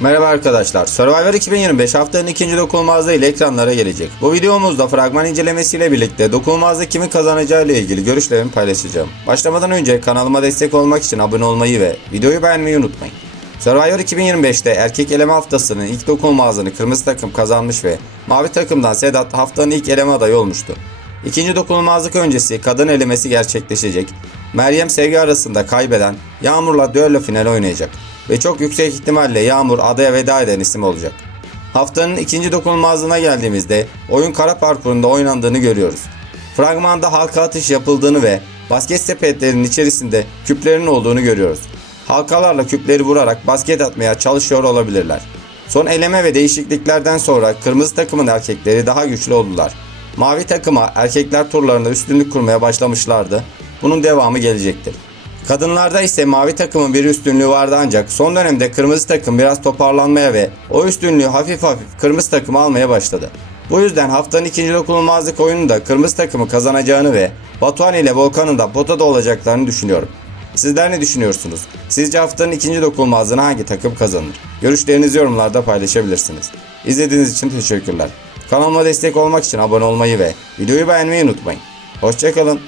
Merhaba arkadaşlar. Survivor 2025 haftanın ikinci dokunulmazlığı ile ekranlara gelecek. Bu videomuzda fragman incelemesiyle birlikte dokunulmazlık kimin kazanacağı ile ilgili görüşlerimi paylaşacağım. Başlamadan önce kanalıma destek olmak için abone olmayı ve videoyu beğenmeyi unutmayın. Survivor 2025'te erkek eleme haftasının ilk dokunulmazlığını kırmızı takım kazanmış ve mavi takımdan Sedat haftanın ilk eleme adayı olmuştu. İkinci dokunulmazlık öncesi kadın elemesi gerçekleşecek. Meryem Sevgi arasında kaybeden Yağmur'la düello final oynayacak. Ve çok yüksek ihtimalle Yağmur adaya veda eden isim olacak. Haftanın ikinci dokunulmazlığına geldiğimizde oyun kara parkurunda oynandığını görüyoruz. Fragmanda halka atış yapıldığını ve basket sepetlerinin içerisinde küplerin olduğunu görüyoruz. Halkalarla küpleri vurarak basket atmaya çalışıyor olabilirler. Son eleme ve değişikliklerden sonra kırmızı takımın erkekleri daha güçlü oldular. Mavi takıma erkekler turlarında üstünlük kurmaya başlamışlardı. Bunun devamı gelecektir. Kadınlarda ise mavi takımın bir üstünlüğü vardı ancak son dönemde kırmızı takım biraz toparlanmaya ve o üstünlüğü hafif hafif kırmızı takımı almaya başladı. Bu yüzden haftanın ikinci dokunulmazlık oyununda kırmızı takımı kazanacağını ve Batuhan ile Volkan'ın da potada olacaklarını düşünüyorum. Sizler ne düşünüyorsunuz? Sizce haftanın ikinci dokunulmazlığını hangi takım kazanır? Görüşlerinizi yorumlarda paylaşabilirsiniz. İzlediğiniz için teşekkürler. Kanalıma destek olmak için abone olmayı ve videoyu beğenmeyi unutmayın. Hoşçakalın.